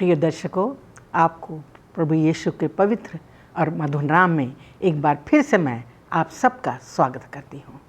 प्रिय दर्शकों, आपको प्रभु यीशु के पवित्र और मधुर नाम में एक बार फिर से मैं आप सबका स्वागत करती हूँ।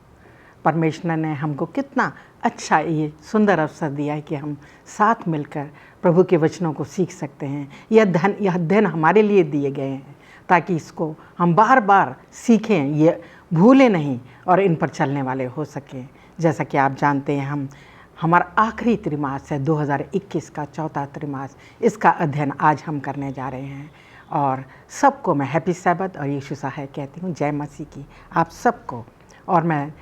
परमेश्वर ने हमको कितना अच्छा ये सुंदर अवसर दिया है कि हम साथ मिलकर प्रभु के वचनों को सीख सकते हैं। यह अध्ययन हमारे लिए दिए गए हैं ताकि इसको हम बार बार सीखें, ये भूलें नहीं और इन पर चलने वाले हो सकें। जैसा कि आप जानते हैं, हमारा आखिरी त्रिमास है 2021 का चौथा त्रिमास। इसका अध्ययन आज हम करने जा रहे हैं और सबको मैं हैप्पी सैबत और यीशु सहाय कहती हूँ, जय मसीह की आप सबको। और मैं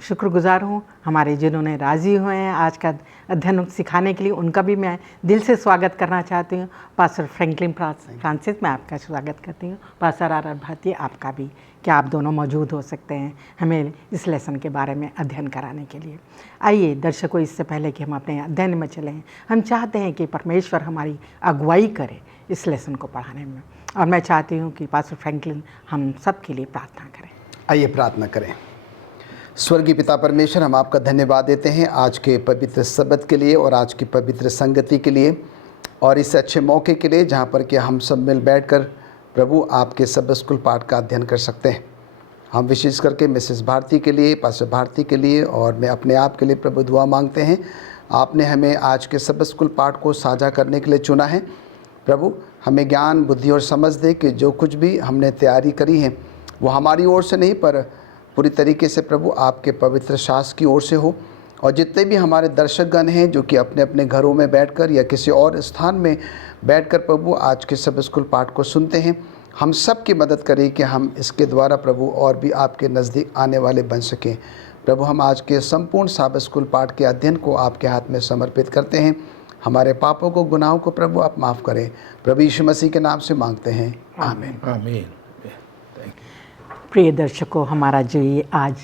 शुक्रगुजार हूँ हमारे जिन्होंने राज़ी हुए हैं आज का अध्ययन सिखाने के लिए, उनका भी मैं दिल से स्वागत करना चाहती हूँ। पास्टर फ्रैंकलिन फ्रांसिस, मैं आपका स्वागत करती हूँ। पास्टर आर भारती, आपका भी, क्या आप दोनों मौजूद हो सकते हैं हमें इस लेसन के बारे में अध्ययन कराने के लिए। आइए दर्शकों, इससे पहले कि हम अपने अध्ययन में चलें, हम चाहते हैं कि परमेश्वर हमारी अगुवाई करे इस लेसन को पढ़ाने में, और मैं चाहती हूँ कि पास्टर फ्रैंकलिन हम सब के लिए प्रार्थना करें। आइए प्रार्थना करें। स्वर्गीय पिता परमेश्वर, हम आपका धन्यवाद देते हैं आज के पवित्र सब्त के लिए और आज की पवित्र संगति के लिए और इस अच्छे मौके के लिए जहाँ पर कि हम सब मिल बैठकर प्रभु आपके सब स्कूल पाठ का अध्ययन कर सकते हैं। हम विशेष करके मिसेस भारती के लिए, पास्टर भारती के लिए और मैं अपने आप के लिए प्रभु दुआ मांगते हैं। आपने हमें आज के सब स्कूल पाठ को साझा करने के लिए चुना है। प्रभु हमें ज्ञान, बुद्धि और समझ दे कि जो कुछ भी हमने तैयारी करी है वो हमारी ओर से नहीं, पर पूरी तरीके से प्रभु आपके पवित्र शास्त्र की ओर से हो। और जितने भी हमारे दर्शकगण हैं जो कि अपने अपने घरों में बैठकर या किसी और स्थान में बैठकर प्रभु आज के सब स्कूल पाठ को सुनते हैं, हम सब की मदद करें कि हम इसके द्वारा प्रभु और भी आपके नज़दीक आने वाले बन सकें। प्रभु हम आज के संपूर्ण सब स्कूल पाठ के अध्ययन को आपके हाथ में समर्पित करते हैं। हमारे पापों को, गुनाहों को प्रभु आप माफ़ करें। प्रभु यीशु मसीह के नाम से मांगते हैं, आमीन आमीन। प्रिय दर्शकों, हमारा जो ये आज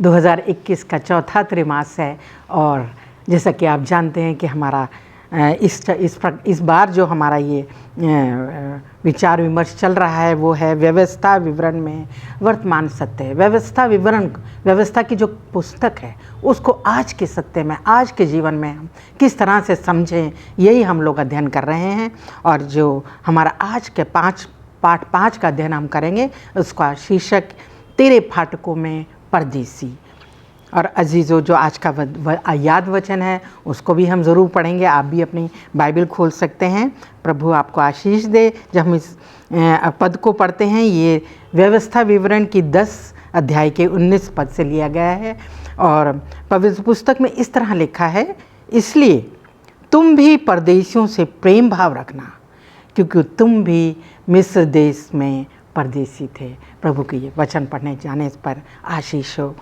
2021 का चौथा त्रिमास है और जैसा कि आप जानते हैं कि हमारा इस बार जो हमारा ये विचार विमर्श चल रहा है वो है व्यवस्था विवरण में वर्तमान सत्य। व्यवस्था की जो पुस्तक है उसको आज के सत्य में, आज के जीवन में हम किस तरह से समझें, यही हम लोग अध्ययन कर रहे हैं। और जो हमारा आज के पाठ 5 का अध्ययन हम करेंगे, उसका शीर्षक तेरे फाटकों में परदेसी। और अजीज़ों, जो आज का याद वचन है उसको भी हम ज़रूर पढ़ेंगे। आप भी अपनी बाइबल खोल सकते हैं। प्रभु आपको आशीष दे। जब हम इस पद को पढ़ते हैं, ये व्यवस्था विवरण की 10 अध्याय के 19 पद से लिया गया है और पवित्र पुस्तक में इस तरह लिखा है, इसलिए तुम भी परदेशियों से प्रेम भाव रखना, क्योंकि तुम भी मिस्र देश में परदेसी थे। प्रभु के ये वचन पढ़ने जाने पर आशीष हो।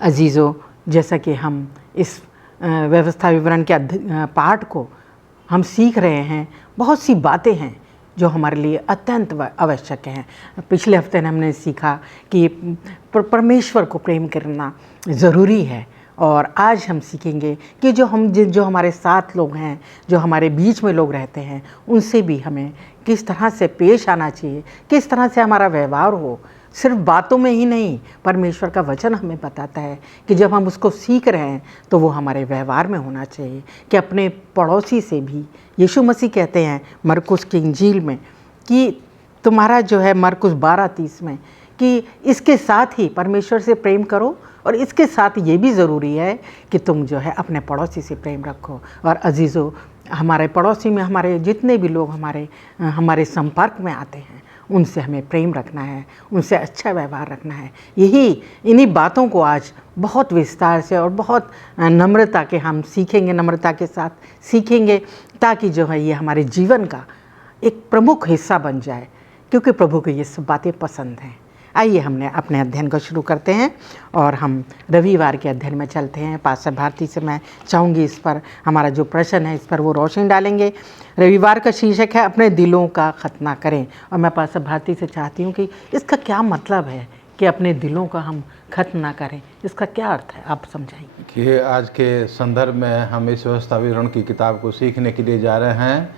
अजीज़ों, जैसा कि हम इस व्यवस्था विवरण के पाठ को हम सीख रहे हैं, बहुत सी बातें हैं जो हमारे लिए अत्यंत आवश्यक हैं। पिछले हफ्ते हमने सीखा कि परमेश्वर को प्रेम करना ज़रूरी है, और आज हम सीखेंगे कि जो हमारे साथ लोग हैं, जो हमारे बीच में लोग रहते हैं, उनसे भी हमें किस तरह से पेश आना चाहिए, किस तरह से हमारा व्यवहार हो। सिर्फ बातों में ही नहीं, परमेश्वर का वचन हमें बताता है कि जब हम उसको सीख रहे हैं तो वो हमारे व्यवहार में होना चाहिए। कि अपने पड़ोसी से भी, यीशु मसीह कहते हैं मरकुस की इंजील में कि तुम्हारा जो है, मरकुस 12:30 में, कि इसके साथ ही परमेश्वर से प्रेम करो और इसके साथ ये भी ज़रूरी है कि तुम जो है अपने पड़ोसी से प्रेम रखो। और अजीज़ों, हमारे पड़ोसी में हमारे जितने भी लोग हमारे संपर्क में आते हैं, उनसे हमें प्रेम रखना है, उनसे अच्छा व्यवहार रखना है। इन्हीं बातों को आज बहुत विस्तार से और बहुत नम्रता के हम सीखेंगे, नम्रता के साथ सीखेंगे, ताकि जो है ये हमारे जीवन का एक प्रमुख हिस्सा बन जाए, क्योंकि प्रभु को ये सब बातें पसंद हैं। आइए हमने अपने अध्ययन को शुरू करते हैं और हम रविवार के अध्ययन में चलते हैं। पास्टर भारती से मैं चाहूँगी इस पर हमारा जो प्रश्न है इस पर वो रोशनी डालेंगे। रविवार का शीर्षक है अपने दिलों का खतना करें, और मैं पास्टर भारती से चाहती हूँ कि इसका क्या मतलब है कि अपने दिलों का हम खतना करें, इसका क्या अर्थ है, आप समझाइए। कि आज के संदर्भ में हम इस व्यवस्था विवरण की किताब को सीखने के लिए जा रहे हैं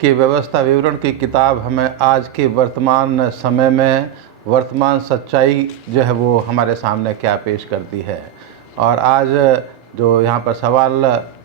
कि व्यवस्था विवरण की किताब हमें आज के वर्तमान समय में वर्तमान सच्चाई जो है वो हमारे सामने क्या पेश करती है। और आज जो यहाँ पर सवाल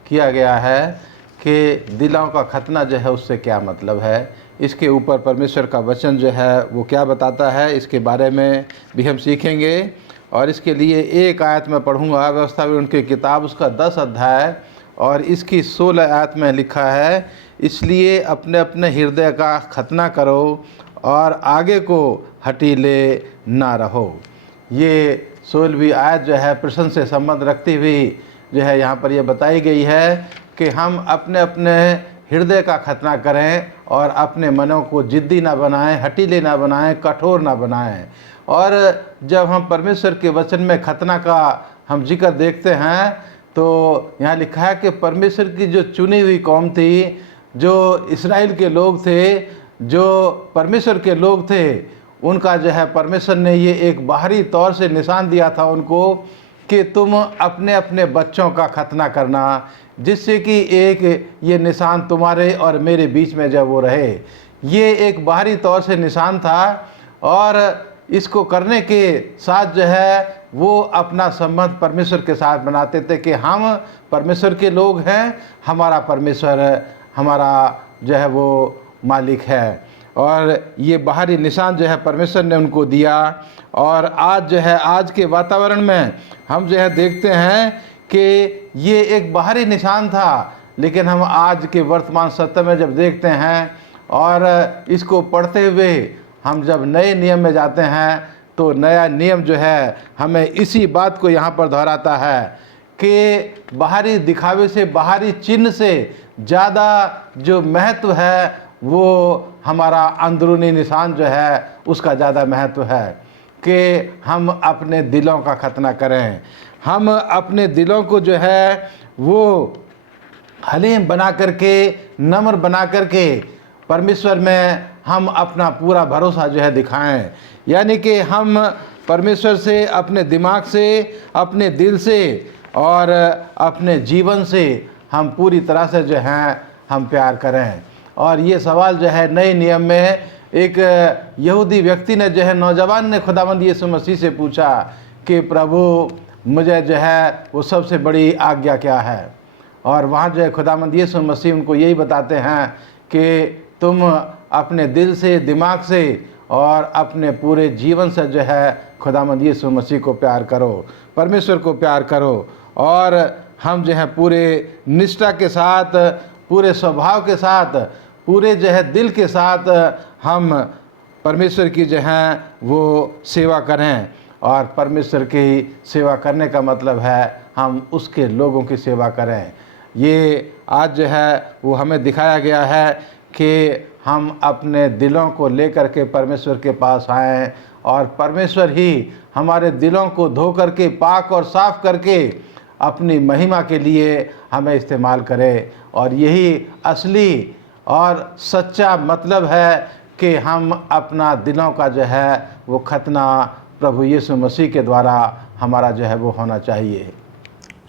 किया गया है कि दिलों का खतना जो है उससे क्या मतलब है, इसके ऊपर परमेश्वर का वचन जो है वो क्या बताता है, इसके बारे में भी हम सीखेंगे। और इसके लिए एक आयत में पढ़ूंगा, व्यवस्था विवरण की किताब उसका 10 अध्याय और इसकी 16 आयत में लिखा है, इसलिए अपने अपने हृदय का खतना करो और आगे को हठीले ना रहो। ये 16वीं आयत जो है प्रश्न से संबंध रखती हुई जो है यहाँ पर यह बताई गई है कि हम अपने अपने हृदय का खतना करें और अपने मनों को जिद्दी ना बनाएं, हठीले ना बनाएं, कठोर ना बनाएं। और जब हम परमेश्वर के वचन में खतना का हम जिक्र देखते हैं तो यहाँ लिखा है कि परमेश्वर की जो चुनी हुई कौम थी, जो इस्राएल के लोग थे, जो परमेश्वर के लोग थे, उनका जो है परमेश्वर ने ये एक बाहरी तौर से निशान दिया था उनको कि तुम अपने अपने बच्चों का खतना करना, जिससे कि एक ये निशान तुम्हारे और मेरे बीच में जब वो रहे। ये एक बाहरी तौर से निशान था और इसको करने के साथ जो है वो अपना संबंध परमेश्वर के साथ बनाते थे कि हम परमेश्वर के लोग हैं, हमारा परमेश्वर हमारा जो है वो मालिक है। और ये बाहरी निशान जो है परमेश्वर ने उनको दिया। और आज जो है आज के वातावरण में हम जो है देखते हैं कि ये एक बाहरी निशान था, लेकिन हम आज के वर्तमान सत्य में जब देखते हैं और इसको पढ़ते हुए हम जब नए नियम में जाते हैं तो नया नियम जो है हमें इसी बात को यहाँ पर दोहराता है कि बाहरी दिखावे से, बाहरी चिन्ह से ज़्यादा जो महत्व है वो हमारा अंदरूनी निशान जो है उसका ज़्यादा महत्व है कि हम अपने दिलों का खतना करें। हम अपने दिलों को जो है वो हलीम बना करके, नम्र बना करके परमेश्वर में हम अपना पूरा भरोसा जो है दिखाएं। यानी कि हम परमेश्वर से, अपने दिमाग से, अपने दिल से और अपने जीवन से हम पूरी तरह से जो है हम प्यार करें। और ये सवाल जो है नए नियम में एक यहूदी व्यक्ति ने जो है, नौजवान ने खुदावंद यीशु मसीह से पूछा कि प्रभु मुझे जो है वो सबसे बड़ी आज्ञा क्या है। और वहाँ जो है खुदावंद यीशु मसीह उनको यही बताते हैं कि तुम अपने दिल से, दिमाग से और अपने पूरे जीवन से जो है खुदावंद यीशु मसीह को प्यार करो, परमेश्वर को प्यार करो। और हम जो है पूरे निष्ठा के साथ, पूरे स्वभाव के साथ, पूरे जो है दिल के साथ हम परमेश्वर की जो है वो सेवा करें। और परमेश्वर की सेवा करने का मतलब है हम उसके लोगों की सेवा करें। ये आज जो है वो हमें दिखाया गया है कि हम अपने दिलों को लेकर के परमेश्वर के पास आएँ और परमेश्वर ही हमारे दिलों को धो करके, पाक और साफ़ करके अपनी महिमा के लिए हमें इस्तेमाल करे। और यही असली और सच्चा मतलब है कि हम अपना दिलों का जो है वो खतना प्रभु यीशु मसीह के द्वारा हमारा जो है वो होना चाहिए।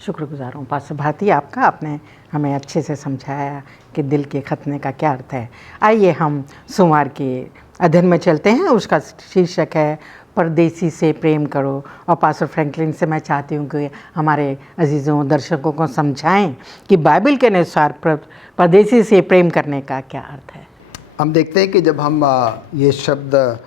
शुक्रगुजार हूँ पास्टर भारती आपका, आपने हमें अच्छे से समझाया कि दिल के खतने का क्या अर्थ है। आइए हम सोमवार के अध्ययन में चलते हैं। उसका शीर्षक है परदेसी से प्रेम करो। और पास्टर फ्रैंकलिन से मैं चाहती हूँ कि हमारे अजीज़ों दर्शकों को समझाएं कि बाइबल के अनुसार परदेसी से प्रेम करने का क्या अर्थ है। हम देखते हैं कि जब हम ये शब्द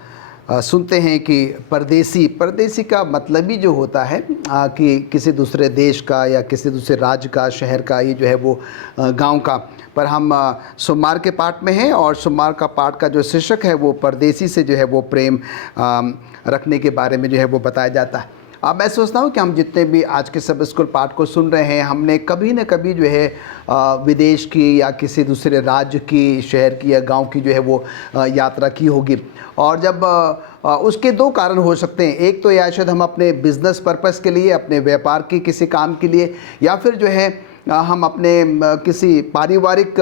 सुनते हैं कि परदेसी का मतलब ही जो होता है कि किसी दूसरे देश का या किसी दूसरे राज्य का, शहर का, ये जो है वो गांव का। पर हम सोमवार के पाठ में हैं और सोमवार का पाठ का जो शीर्षक है वो परदेसी से जो है वो प्रेम रखने के बारे में जो है वो बताया जाता है। अब मैं सोचता हूँ कि हम जितने भी आज के सब स्कूल पाठ को सुन रहे हैं, हमने कभी न कभी जो है विदेश की या किसी दूसरे राज्य की, शहर की या गांव की जो है वो यात्रा की होगी। और जब उसके दो कारण हो सकते हैं। एक तो या शायद हम अपने बिजनेस पर्पस के लिए, अपने व्यापार के किसी काम के लिए, या फिर जो है हम अपने किसी पारिवारिक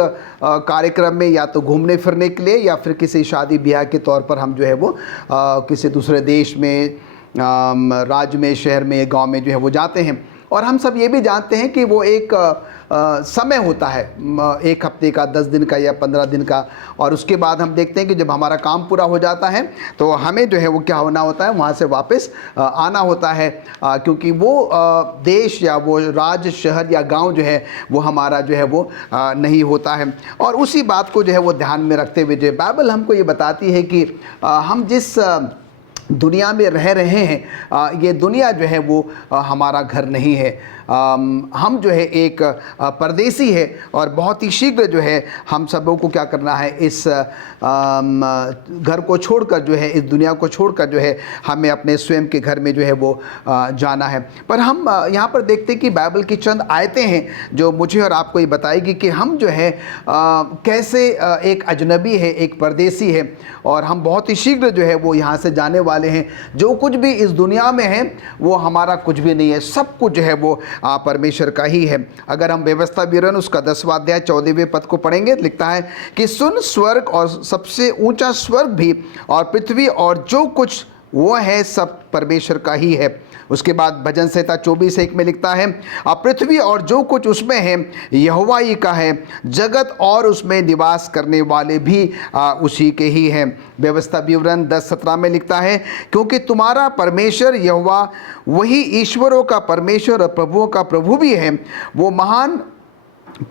कार्यक्रम में या तो घूमने फिरने के लिए, या फिर किसी शादी ब्याह के तौर पर हम जो है वो किसी दूसरे देश में, राज्य में, शहर में, गांव में जो है वो जाते हैं। और हम सब ये भी जानते हैं कि वो एक समय होता है, 1 हफ्ते का, 10 दिन का या 15 दिन का, और उसके बाद हम देखते हैं कि जब हमारा काम पूरा हो जाता है तो हमें जो है वो क्या होना होता है, वहाँ से वापस आना होता है, क्योंकि वो देश या वो राज्य, शहर या गांव जो है वो हमारा जो है वो नहीं होता है। और उसी बात को जो है वो ध्यान में रखते हुए जो बाइबल हमको ये बताती है कि हम जिस दुनिया में रह रहे हैं, ये दुनिया जो है वो हमारा घर नहीं है। हम जो है एक परदेसी है, और बहुत ही शीघ्र जो है हम सबों को क्या करना है, इस घर को छोड़कर जो है, इस दुनिया को छोड़कर जो है हमें अपने स्वयं के घर में जो है वो जाना है। पर हम यहाँ पर देखते हैं कि बाइबल की चंद आयतें हैं जो मुझे और आपको ये बताएगी कि हम जो है कैसे एक अजनबी है, एक परदेसी है, और हम बहुत ही शीघ्र जो है वो यहाँ से जाने वाले हैं। जो कुछ भी इस दुनिया में है वो हमारा कुछ भी नहीं है, सब कुछ जो है वो परमेश्वर का ही है। अगर हम व्यवस्था विवरण उसका 10वां अध्याय 14वें पद को पढ़ेंगे, लिखता है कि सुन, स्वर्ग और सबसे ऊंचा स्वर्ग भी और पृथ्वी और जो कुछ वो है सब परमेश्वर का ही है। उसके बाद भजन संहिता 24:1 में लिखता है, अब पृथ्वी और जो कुछ उसमें है यहोवा ही का है, जगत और उसमें निवास करने वाले भी उसी के ही हैं। व्यवस्था विवरण 10:17 में लिखता है, क्योंकि तुम्हारा परमेश्वर यहोवा वही ईश्वरों का परमेश्वर और प्रभुओं का प्रभु भी है। वो महान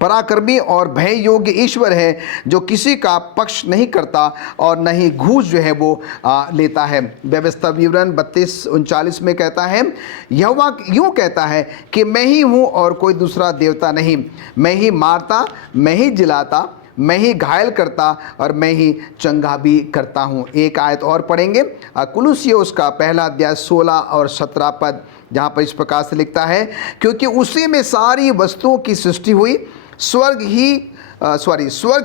पराक्रमी और भय योग्य ईश्वर है, जो किसी का पक्ष नहीं करता और न ही घूस जो है वो लेता है। व्यवस्था विवरण 32:39 में कहता है, यहोवा यूँ कहता है कि मैं ही हूँ और कोई दूसरा देवता नहीं, मैं ही मारता, मैं ही जिलाता, मैं ही घायल करता और मैं ही चंगा भी करता हूँ। एक आयत और पढ़ेंगे, कुलुस्सियों उसका 1 अध्याय 16 और 17 पद, जहाँ पर इस प्रकार से लिखता है, क्योंकि उसी में सारी वस्तुओं की सृष्टि हुई, स्वर्ग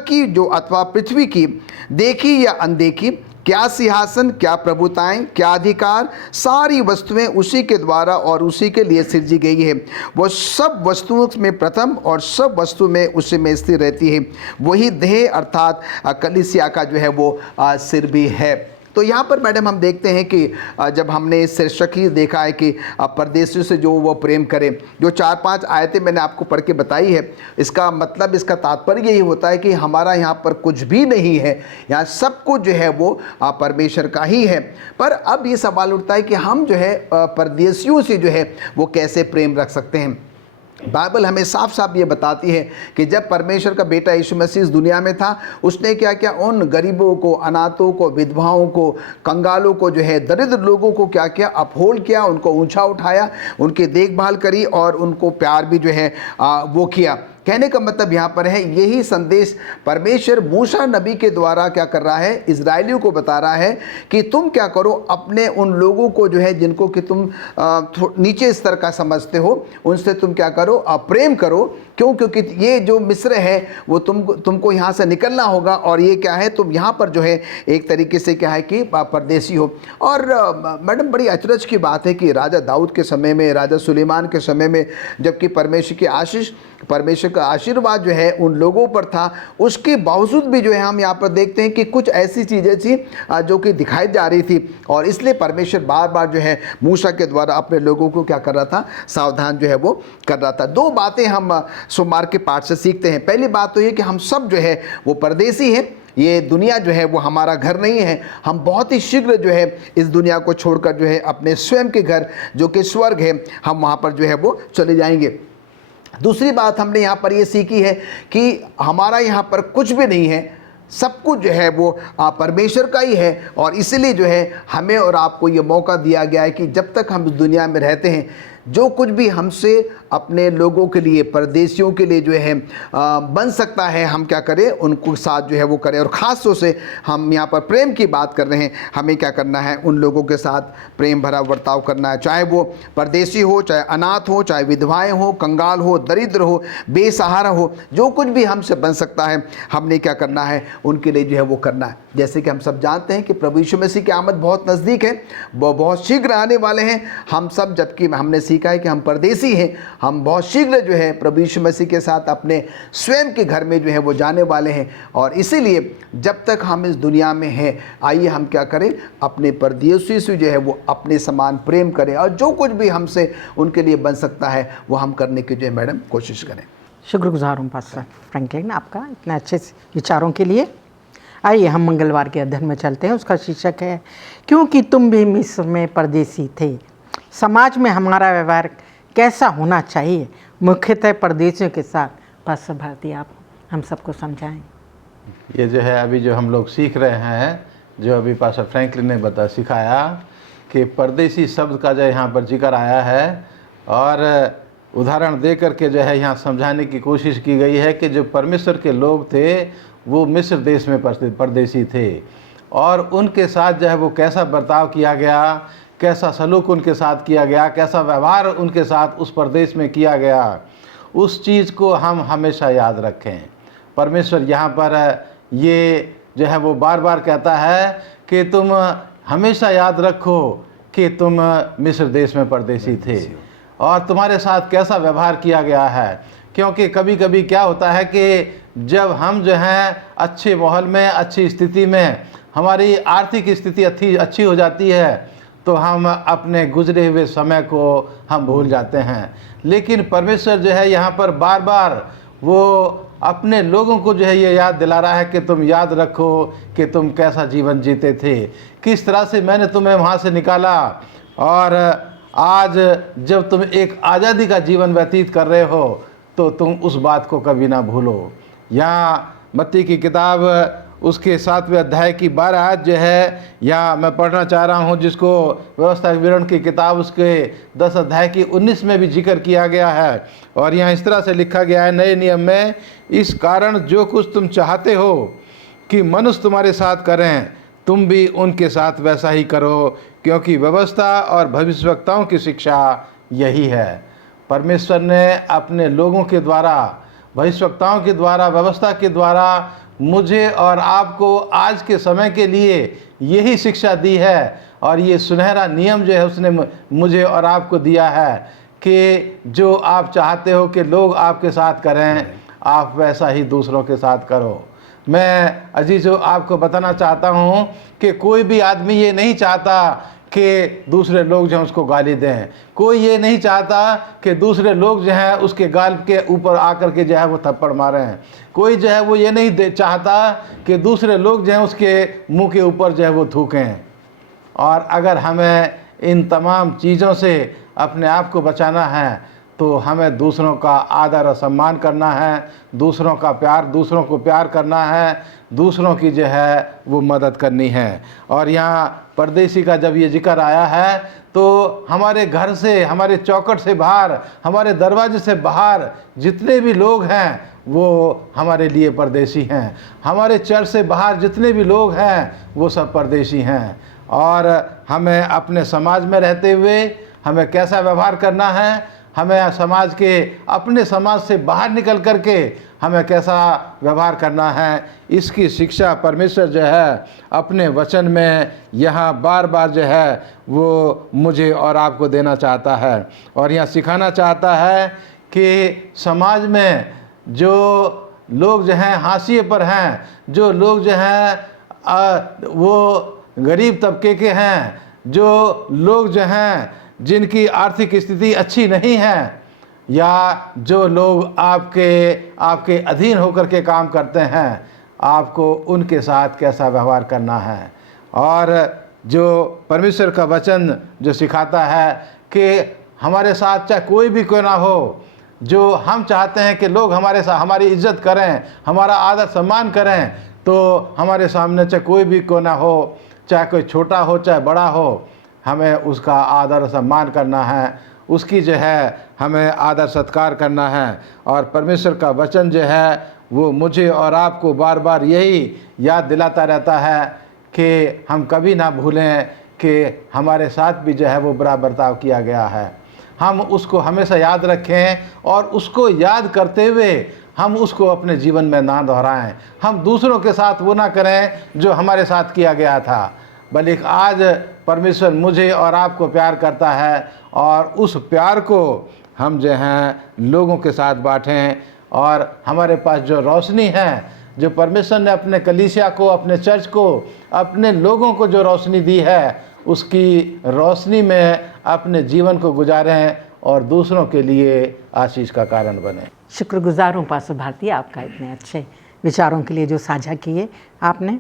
की जो अथवा पृथ्वी की, देखी या अनदेखी, क्या सिंहासन, क्या प्रभुताएं, क्या अधिकार, सारी वस्तुएं उसी के द्वारा और उसी के लिए सृजी गई है। वो सब वस्तुओं में प्रथम और सब वस्तु में उसी में स्थिर रहती है। वही देह अर्थात कलीसिया का जो है वो सिर भी है। तो यहाँ पर मैडम हम देखते हैं कि जब हमने इस शीर्षक ही देखा है कि परदेशियों से जो वो प्रेम करें, जो 4-5 आयतें मैंने आपको पढ़ के बताई है, इसका मतलब, इसका तात्पर्य यही होता है कि हमारा यहाँ पर कुछ भी नहीं है, यहाँ सब कुछ जो है वो परमेश्वर का ही है। पर अब ये सवाल उठता है कि हम जो है परदेशियों से जो है वो कैसे प्रेम रख सकते हैं। बाइबल हमें साफ साफ ये बताती है कि जब परमेश्वर का बेटा यीशु मसीह इस दुनिया में था, उसने क्या किया, उन गरीबों को, अनाथों को, विधवाओं को, कंगालों को जो है, दरिद्र लोगों को क्या किया, अपहोल्ड किया, उनको ऊंचा उठाया, उनकी देखभाल करी और उनको प्यार भी जो है वो किया। कहने का मतलब यहाँ पर है, यही संदेश परमेश्वर मूसा नबी के द्वारा क्या कर रहा है, इजरायलियों को बता रहा है कि तुम क्या करो, अपने उन लोगों को जो है जिनको कि तुम नीचे स्तर का समझते हो, उनसे तुम क्या करो, प्रेम करो। क्यों? क्योंकि ये जो मिस्र है वो तुमको यहाँ से निकलना होगा, और ये क्या है, तुम यहाँ पर जो है एक तरीके से क्या है कि परदेसी हो। और मैडम बड़ी अचरज की बात है कि राजा दाऊद के समय में, राजा सुलेमान के समय में, जबकि परमेश्वर की आशीष, परमेश्वर का आशीर्वाद जो है उन लोगों पर था, उसके बावजूद भी जो है हम यहाँ पर देखते हैं कि कुछ ऐसी चीज़ें थी जो कि दिखाई जा रही थी, और इसलिए परमेश्वर बार बार जो है मूसा के द्वारा अपने लोगों को क्या कर रहा था, सावधान जो है वो कर रहा था। 2 बातें हम सोमवार के पाठ से सीखते हैं। पहली बात तो ये कि हम सब जो है वो परदेसी हैं, ये दुनिया जो है वो हमारा घर नहीं है। हम बहुत ही शीघ्र जो है इस दुनिया को छोड़कर जो है अपने स्वयं के घर जो कि स्वर्ग है, हम वहाँ पर जो है वो चले जाएंगे। दूसरी बात हमने यहाँ पर ये सीखी है कि हमारा यहाँ पर कुछ भी नहीं है, सब कुछ जो है वो परमेश्वर का ही है, और इसीलिए जो है हमें और आपको ये मौका दिया गया है कि जब तक हम इस दुनिया में रहते हैं, जो कुछ भी हमसे अपने लोगों के लिए, परदेशियों के लिए जो है बन सकता है, हम क्या करें, उनको साथ जो है वो करें। और ख़ास तौर से हम यहाँ पर प्रेम की बात कर रहे हैं, हमें क्या करना है, उन लोगों के साथ प्रेम भरा बर्ताव करना है, चाहे वो परदेशी हो, चाहे अनाथ हो, चाहे विधवाएं हो, कंगाल हो, दरिद्र हो, बेसहारा हो, जो कुछ भी हमसे बन सकता है, हमने क्या करना है, उनके लिए जो है वो करना है। जैसे कि हम सब जानते हैं कि प्रभु यीशु मसीह की आमद बहुत नज़दीक है, वो बहुत शीघ्र आने वाले हैं। हम सब, जबकि हमने सीखा है कि हम परदेसी हैं, हम बहुत शीघ्र जो है प्रभु यीशु मसीह के साथ अपने स्वयं के घर में जो है वो जाने वाले हैं। और इसीलिए जब तक हम इस दुनिया में हैं, आइए हम क्या करें, अपने परदेसी से जो है वो अपने समान प्रेम करें, और जो कुछ भी हमसे उनके लिए बन सकता है वो हम करने की जो है मैडम कोशिश करें। शुक्रगुजार हूँ पास्टर फ्रैंकलिन आपका इतने अच्छे विचारों के लिए। आइए हम मंगलवार के अध्ययन में चलते हैं। उसका शीर्षक है क्योंकि तुम भी मिस्र में परदेसी थे। समाज में हमारा व्यवहार कैसा होना चाहिए, मुख्यतः परदेशियों के साथ। पास्टर भारती आप हम सबको समझाएं। ये जो है अभी जो हम लोग सीख रहे हैं, जो अभी पास्टर फ्रैंकलिन ने सिखाया कि परदेसी शब्द का जो यहाँ पर जिक्र आया है, और उदाहरण दे करके जो है यहाँ समझाने की कोशिश की गई है कि जो परमेश्वर के लोग थे वो मिस्र देश में परदेसी थे, और उनके साथ जो है वो कैसा बर्ताव किया गया, कैसा सलूक उनके साथ किया गया, कैसा व्यवहार उनके साथ उस प्रदेश में किया गया, उस चीज़ को हम हमेशा याद रखें। परमेश्वर यहाँ पर ये जो है वो बार बार कहता है कि तुम हमेशा याद रखो कि तुम मिस्र देश में परदेसी थे और तुम्हारे साथ कैसा व्यवहार किया गया है। क्योंकि कभी कभी क्या होता है कि जब हम जो हैं अच्छे माहौल में, अच्छी स्थिति में, हमारी आर्थिक स्थिति अच्छी हो जाती है, तो हम अपने गुजरे हुए समय को हम भूल जाते हैं। लेकिन परमेश्वर जो है यहाँ पर बार बार वो अपने लोगों को जो है ये याद दिला रहा है कि तुम याद रखो कि तुम कैसा जीवन जीते थे, किस तरह से मैंने तुम्हें वहाँ से निकाला, और आज जब तुम एक आज़ादी का जीवन व्यतीत कर रहे हो तो तुम उस बात को कभी ना भूलो। यहाँ मत्ती की किताब उसके 7वें अध्याय की 12 आयत जो है यहाँ मैं पढ़ना चाह रहा हूँ, जिसको व्यवस्था विवरण की किताब उसके 10 अध्याय की 19 में भी जिक्र किया गया है। और यहाँ इस तरह से लिखा गया है नए नियम में, इस कारण जो कुछ तुम चाहते हो कि मनुष्य तुम्हारे साथ करें, तुम भी उनके साथ वैसा ही करो, क्योंकि व्यवस्था और भविष्यवक्ताओं की शिक्षा यही है। परमेश्वर ने अपने लोगों के द्वारा, भविष्यवक्ताओं के द्वारा, व्यवस्था के द्वारा मुझे और आपको आज के समय के लिए यही शिक्षा दी है, और ये सुनहरा नियम जो है उसने मुझे और आपको दिया है कि जो आप चाहते हो कि लोग आपके साथ करें, आप वैसा ही दूसरों के साथ करो। मैं अजीजों आपको बताना चाहता हूँ कि कोई भी आदमी ये नहीं चाहता कि दूसरे लोग जो हैं उसको गाली दें, कोई ये नहीं चाहता कि दूसरे लोग जो हैं उसके गाल के ऊपर आकर के जो है वो थप्पड़ मारें, कोई जो है वो ये नहीं चाहता कि दूसरे लोग जो हैं उसके मुंह के ऊपर जो है वो थूकें। और अगर हमें इन तमाम चीज़ों से अपने आप को बचाना है तो हमें दूसरों का आदर और सम्मान करना है, दूसरों को प्यार करना है, दूसरों की जो है वो मदद करनी है। और यहाँ परदेसी का जब ये जिक्र आया है तो हमारे घर से, हमारे चौखट से बाहर, हमारे दरवाजे से बाहर जितने भी लोग हैं वो हमारे लिए परदेसी हैं। हमारे चर्च से बाहर जितने भी लोग हैं वो सब परदेसी हैं। और हमें अपने समाज में रहते हुए हमें कैसा व्यवहार करना है, हमें समाज के, अपने समाज से बाहर निकल करके हमें कैसा व्यवहार करना है, इसकी शिक्षा परमेश्वर जो है अपने वचन में यहाँ बार बार जो है वो मुझे और आपको देना चाहता है। और यहाँ सिखाना चाहता है कि समाज में जो लोग जो हैं हाशिए पर हैं, जो लोग जो हैं वो गरीब तबके के हैं, जो लोग जो हैं जिनकी आर्थिक स्थिति अच्छी नहीं है, या जो लोग आपके अधीन होकर के काम करते हैं, आपको उनके साथ कैसा व्यवहार करना है। और जो परमेश्वर का वचन जो सिखाता है कि हमारे साथ चाहे कोई भी क्यों ना हो, जो हम चाहते हैं कि लोग हमारे साथ हमारी इज्जत करें, हमारा आदर सम्मान करें, तो हमारे सामने चाहे कोई भी क्यों ना हो, चाहे कोई छोटा हो चाहे बड़ा हो, हमें उसका आदर सम्मान करना है, उसकी जो है हमें आदर सत्कार करना है। और परमेश्वर का वचन जो है वो मुझे और आपको बार बार यही याद दिलाता रहता है कि हम कभी ना भूलें कि हमारे साथ भी जो है वो बुरा बर्ताव किया गया है। हम उसको हमेशा याद रखें और उसको याद करते हुए हम उसको अपने जीवन में ना दोहराएं। हम दूसरों के साथ वो ना करें जो हमारे साथ किया गया था, बल्कि आज परमेश्वर मुझे और आपको प्यार करता है, और उस प्यार को हम जो हैं लोगों के साथ बांटें। और हमारे पास जो रोशनी है, जो परमेश्वर ने अपने कलीसिया को, अपने चर्च को, अपने लोगों को जो रोशनी दी है, उसकी रोशनी में अपने जीवन को गुजारें और दूसरों के लिए आशीष का कारण बने। शुक्रगुजार हूँ पास्टर भारती आपका इतने अच्छे विचारों के लिए जो साझा किए आपने।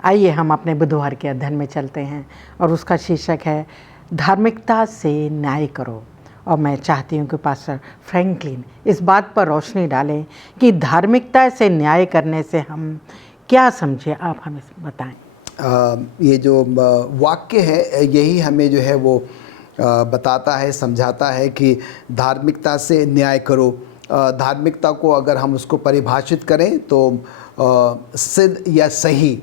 आइए हम अपने बुधवार के अध्ययन में चलते हैं और उसका शीर्षक है धार्मिकता से न्याय करो। और मैं चाहती हूँ कि पास्टर फ्रैंकलिन इस बात पर रोशनी डालें कि धार्मिकता से न्याय करने से हम क्या समझे, आप हमें बताएं। ये जो वाक्य है यही हमें जो है वो बताता है, समझाता है कि धार्मिकता से न्याय करो। धार्मिकता को अगर हम उसको परिभाषित करें तो सिद्ध या सही,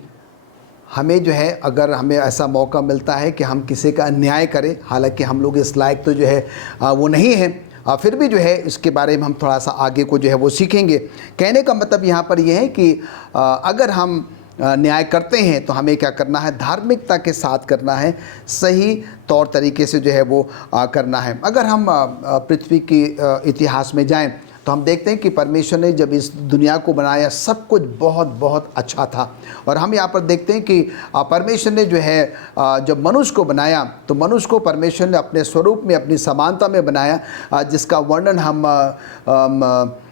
हमें जो है अगर हमें ऐसा मौका मिलता है कि हम किसी का न्याय करें, हालांकि हम लोग इस लायक तो जो है वो नहीं है, फिर भी जो है इसके बारे में हम थोड़ा सा आगे को जो है वो सीखेंगे। कहने का मतलब यहाँ पर यह है कि अगर हम न्याय करते हैं तो हमें क्या करना है, धार्मिकता के साथ करना है, सही तौर तरीके से जो है वो करना है। अगर हम पृथ्वी के इतिहास में जाएं तो हम देखते हैं कि परमेश्वर ने जब इस दुनिया को बनाया सब कुछ बहुत बहुत अच्छा था। और हम यहाँ पर देखते हैं कि परमेश्वर ने जो है जब मनुष्य को बनाया तो मनुष्य को परमेश्वर ने अपने स्वरूप में, अपनी समानता में बनाया, जिसका वर्णन हम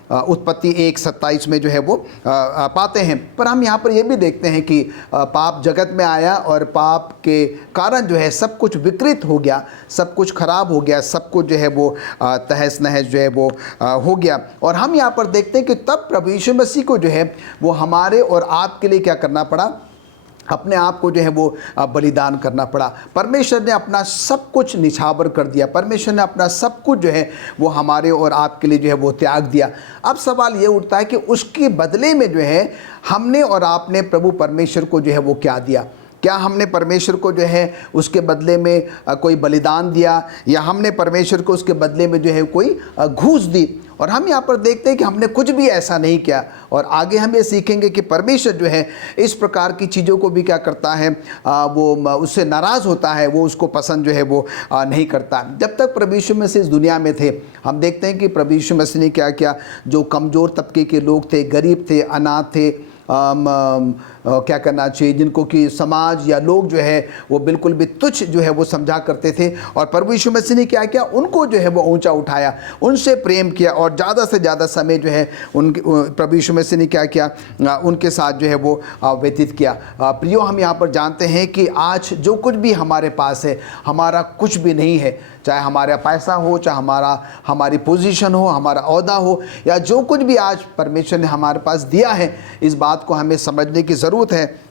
उत्पत्ति 1:27 में जो है वो पाते हैं। पर हम यहाँ पर ये भी देखते हैं कि पाप जगत में आया और पाप के कारण जो है सब कुछ विकृत हो गया, सब कुछ खराब हो गया, सब कुछ जो है वो तहस नहस जो है वो हो गया। और हम यहाँ पर देखते हैं कि तब प्रभु यीशु मसीह को जो है वो हमारे और आपके लिए क्या करना पड़ा, अपने आप को जो है वो बलिदान करना पड़ा। परमेश्वर ने अपना सब कुछ निछावर कर दिया, परमेश्वर ने अपना सब कुछ जो है वो हमारे और आपके लिए जो है वो त्याग दिया। अब सवाल ये उठता है कि उसके बदले में जो है हमने और आपने प्रभु परमेश्वर को जो है वो क्या दिया। क्या हमने परमेश्वर को जो है उसके बदले में कोई बलिदान दिया, या हमने परमेश्वर को उसके बदले में जो है कोई घूस दी। और हम यहाँ पर देखते हैं कि हमने कुछ भी ऐसा नहीं किया। और आगे हम ये सीखेंगे कि परमेश्वर जो है इस प्रकार की चीज़ों को भी क्या करता है, वो उससे नाराज़ होता है, वो उसको पसंद जो है वो नहीं करता। जब तक प्रभु यीशु मसीह इस दुनिया में थे, हम देखते हैं कि प्रभु यीशु मसीह ने क्या किया। जो कमज़ोर तबके के लोग थे, गरीब थे, अनाथ थे, क्या करना चाहिए, जिनको कि समाज या लोग जो है वो बिल्कुल भी तुच्छ जो है वो समझा करते थे, और प्रभु यीशु मसीह ने क्या किया, उनको जो है वो ऊंचा उठाया, उनसे प्रेम किया और ज़्यादा से ज़्यादा समय जो है उनके प्रभु यीशु मसीह ने क्या किया, उनके साथ जो है वो व्यतीत किया। प्रियो, हम यहाँ पर जानते हैं कि आज जो कुछ भी हमारे पास है, हमारा कुछ भी नहीं है, चाहे हमारा पैसा हो, चाहे हमारी पोजीशन हो, हमारा ओहदा हो, या जो कुछ भी आज परमेश्वर ने हमारे पास दिया है, इस बात को हमें समझने की ज़रूरत है।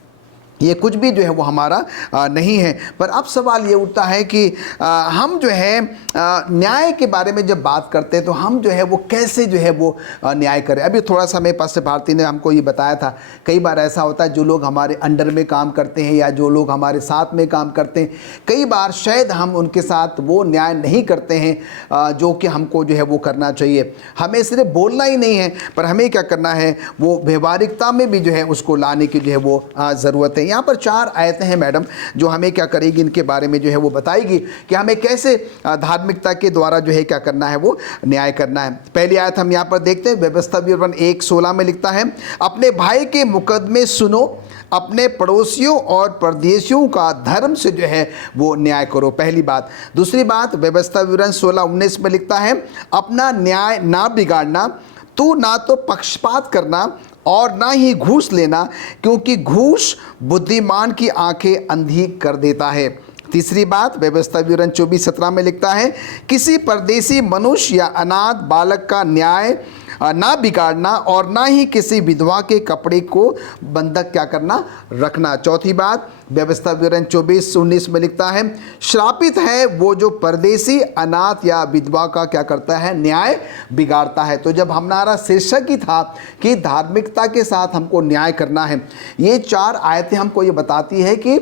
ये कुछ भी जो है वो हमारा नहीं है। पर अब सवाल ये उठता है कि हम जो है न्याय के बारे में जब बात करते हैं तो हम जो है वो कैसे जो है वो न्याय करें। अभी थोड़ा सा मेरे पास से भारती ने हमको ये बताया था, कई बार ऐसा होता है जो लोग हमारे अंडर में काम करते हैं या जो लोग हमारे साथ में काम करते हैं, कई बार शायद हम उनके साथ वो न्याय नहीं करते हैं जो कि हमको जो है वो करना चाहिए। हमें सिर्फ बोलना ही नहीं है, पर हमें क्या करना है, वो व्यवहारिकता में भी जो है उसको लाने की जो है वो ज़रूरत है। यहाँ पर 4 आयतें हैं मैडम, जो हमें क्या करेगी, इनके बारे में जो है वो बताएगी कि हमें कैसे धार्मिकता के द्वारा जो है क्या करना है, वो न्याय करना है। पहली आयत हम यहाँ पर देखते हैं, व्यवस्था विवरण 1:16 में लिखता है, अपने भाई के मुकदमे सुनो, अपने पड़ोसियों और परदेशियों का धर्म से जो है वो न्याय करो। पहली बात। दूसरी बात, व्यवस्था विवरण 16:19 में लिखता है, अपना न्याय ना बिगाड़ना, तू ना तो पक्षपात करना और ना ही घूस लेना, क्योंकि घूस बुद्धिमान की आंखें अंधी कर देता है। तीसरी बात, व्यवस्था विवरण 24:17 में लिखता है, किसी परदेशी मनुष्य या अनाथ बालक का न्याय ना बिगाड़ना और ना ही किसी विधवा के कपड़े को बंधक क्या करना, रखना। चौथी बात, व्यवस्था विवरण 24:19 में लिखता है, श्रापित है वो जो परदेशी, अनाथ या विधवा का क्या करता है, न्याय बिगाड़ता है। तो जब हमारा शीर्षक ही था कि धार्मिकता के साथ हमको न्याय करना है, ये 4 आयतें हमको ये बताती है कि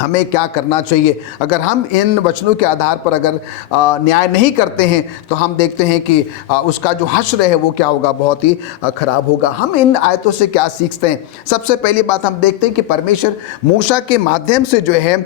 हमें क्या करना चाहिए। अगर हम इन वचनों के आधार पर अगर न्याय नहीं करते हैं तो हम देखते हैं कि उसका जो हश्र है वो क्या होगा, बहुत ही ख़राब होगा। हम इन आयतों से क्या सीखते हैं? सबसे पहली बात हम देखते हैं कि परमेश्वर मूसा के माध्यम से जो है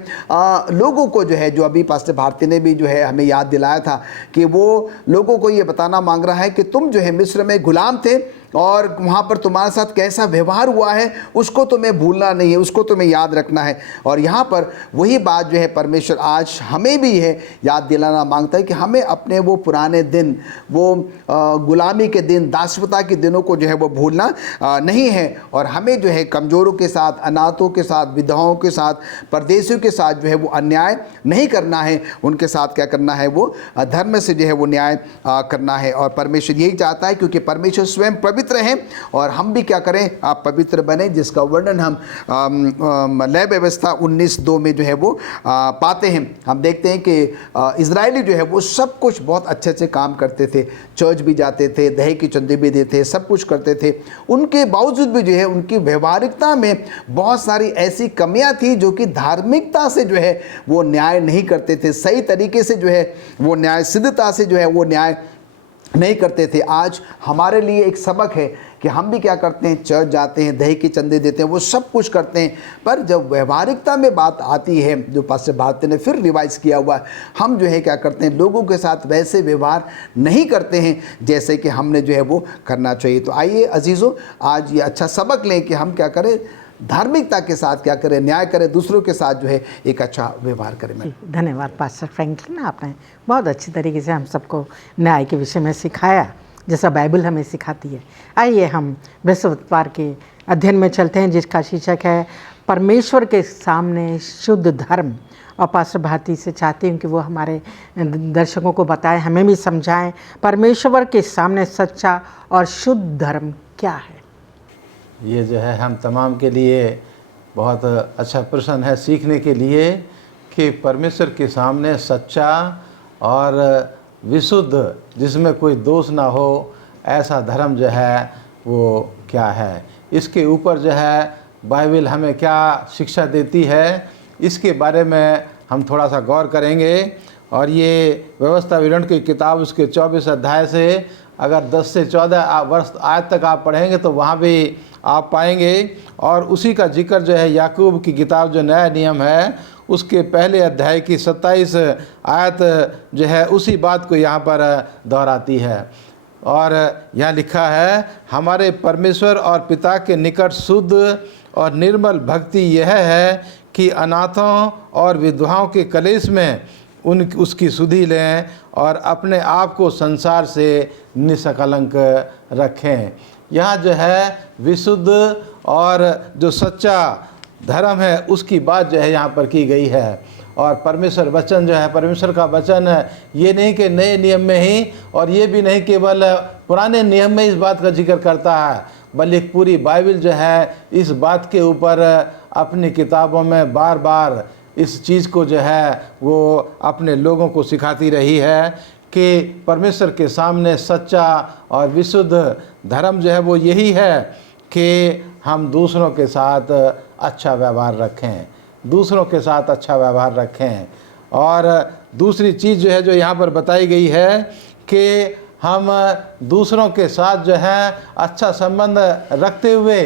लोगों को जो है, जो अभी पास्टर भारती ने भी जो है हमें याद दिलाया था कि वो लोगों को ये बताना मांग रहा है कि तुम जो है मिस्र में गुलाम थे और वहाँ पर तुम्हारे साथ कैसा व्यवहार हुआ है उसको तुम्हें भूलना नहीं है, उसको तुम्हें याद रखना है। और यहाँ पर वही बात जो है परमेश्वर आज हमें भी है याद दिलाना मांगता है कि हमें अपने वो पुराने दिन, वो गुलामी के दिन, दासवता के दिनों को जो है वो भूलना नहीं है। और हमें जो है कमज़ोरों के साथ, अनाथों के साथ, विधवाओं के साथ, परदेशियों के साथ जो है वो अन्याय नहीं करना है। उनके साथ क्या करना है, वो धर्म से जो है वो न्याय करना है। और परमेश्वर यही चाहता है क्योंकि परमेश्वर स्वयं पवित्र हैं और हम भी क्या करें, आप पवित्र बने, जिसका वर्णन हम लय व्यवस्था 19:2 में जो है वो पाते हैं। हम देखते हैं कि इजरायली जो है वो सब कुछ बहुत अच्छे से काम करते थे, चर्च भी जाते थे, दही की चंदी भी देते, सब कुछ करते थे। उनके बावजूद भी जो है उनकी व्यवहारिकता में बहुत सारी ऐसी कमियां थी जो कि धार्मिकता से जो है वो न्याय नहीं करते थे, सही तरीके से जो है वो न्याय सिद्धता से जो है वो न्याय नहीं करते थे। आज हमारे लिए एक सबक है कि हम भी क्या करते हैं, चर्च जाते हैं, दही के चंदे देते हैं, वो सब कुछ करते हैं, पर जब व्यवहारिकता में बात आती है, जो पास्टर भारती ने फिर रिवाइज किया हुआ है, हम जो है क्या करते हैं, लोगों के साथ वैसे व्यवहार नहीं करते हैं जैसे कि हमने जो है वो करना चाहिए। तो आइए अजीज़ों, आज ये अच्छा सबक लें कि हम क्या करें, धार्मिकता के साथ क्या करें, न्याय करें, दूसरों के साथ जो है एक अच्छा व्यवहार करें। धन्यवाद पास्टर फ्रैंकलिन, आपने बहुत अच्छी तरीके से हम सबको न्याय के विषय में सिखाया जैसा बाइबल हमें सिखाती है। आइए हम बृहस्पतिवार के अध्ययन में चलते हैं जिसका शीर्षक है परमेश्वर के सामने शुद्ध धर्म। और पास्टर भारती से चाहती हूँ कि वो हमारे दर्शकों को बताएं, हमें भी समझाएं परमेश्वर के सामने सच्चा और शुद्ध धर्म क्या है। ये जो है हम तमाम के लिए बहुत अच्छा प्रश्न है सीखने के लिए कि परमेश्वर के सामने सच्चा और विशुद्ध, जिसमें कोई दोष ना हो, ऐसा धर्म जो है वो क्या है। इसके ऊपर जो है बाइबल हमें क्या शिक्षा देती है, इसके बारे में हम थोड़ा सा गौर करेंगे। और ये व्यवस्था विवरण की किताब उसके 24 अध्याय से अगर 10 से 14 वर्ष आज तक आप पढ़ेंगे तो वहाँ भी आप पाएंगे। और उसी का जिक्र जो है याकूब की किताब जो नया नियम है उसके पहले अध्याय की 27 आयत जो है उसी बात को यहाँ पर दोहराती है। और यहाँ लिखा है, हमारे परमेश्वर और पिता के निकट शुद्ध और निर्मल भक्ति यह है कि अनाथों और विधवाओं के कलेश में उसकी सुधि लें और अपने आप को संसार से निष्कलंक रखें। यहाँ जो है विशुद्ध और जो सच्चा धर्म है उसकी बात जो है यहाँ पर की गई है। और परमेश्वर वचन जो है, परमेश्वर का वचन है, ये नहीं कि नए नियम में ही, और ये भी नहीं केवल पुराने नियम में इस बात का जिक्र करता है, बल्कि पूरी बाइबल जो है इस बात के ऊपर अपनी किताबों में बार बार इस चीज़ को जो है वो अपने लोगों को सिखाती रही है कि परमेश्वर के सामने सच्चा और विशुद्ध धर्म जो है वो यही है कि हम दूसरों के साथ अच्छा व्यवहार रखें, दूसरों के साथ अच्छा व्यवहार रखें। और दूसरी चीज़ जो है जो यहाँ पर बताई गई है कि हम दूसरों के साथ जो है अच्छा संबंध रखते हुए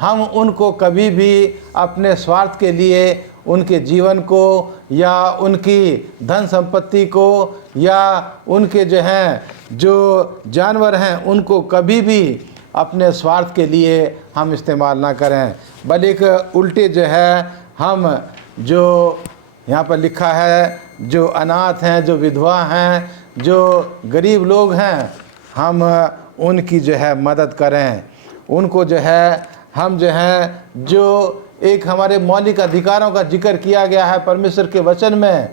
हम उनको कभी भी अपने स्वार्थ के लिए उनके जीवन को या उनकी धन संपत्ति को या उनके जो हैं जो जानवर हैं उनको कभी भी अपने स्वार्थ के लिए हम इस्तेमाल ना करें, बल्कि उल्टे जो है हम जो यहाँ पर लिखा है जो अनाथ हैं, जो विधवा हैं, जो गरीब लोग हैं, हम उनकी जो है मदद करें। उनको जो है हम जो है जो एक हमारे मौलिक अधिकारों का जिक्र किया गया है परमेश्वर के वचन में,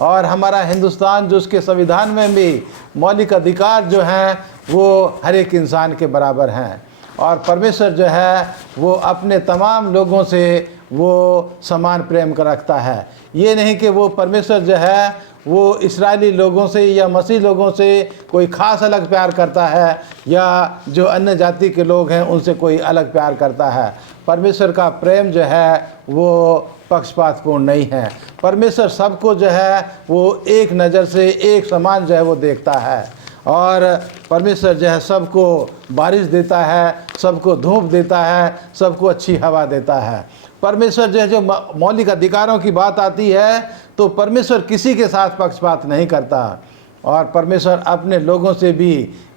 और हमारा हिंदुस्तान जो उसके संविधान में भी मौलिक अधिकार जो हैं वो हर एक इंसान के बराबर हैं। और परमेश्वर जो है वो अपने तमाम लोगों से वो समान प्रेम कर रखता है। ये नहीं कि वो परमेश्वर जो है वो इस्राएली लोगों से या मसीह लोगों से कोई ख़ास अलग प्यार करता है या जो अन्य जाति के लोग हैं उनसे कोई अलग प्यार करता है, परमेश्वर का प्रेम जो है वो पक्षपातपूर्ण नहीं है। परमेश्वर सबको जो है वो एक नज़र से एक समान जो है वो देखता है, और परमेश्वर जो है सबको बारिश देता है, सबको धूप देता है, सबको अच्छी हवा देता है। परमेश्वर जो है, जो मौलिक अधिकारों की बात आती है तो परमेश्वर किसी के साथ पक्षपात नहीं करता, और परमेश्वर अपने लोगों से भी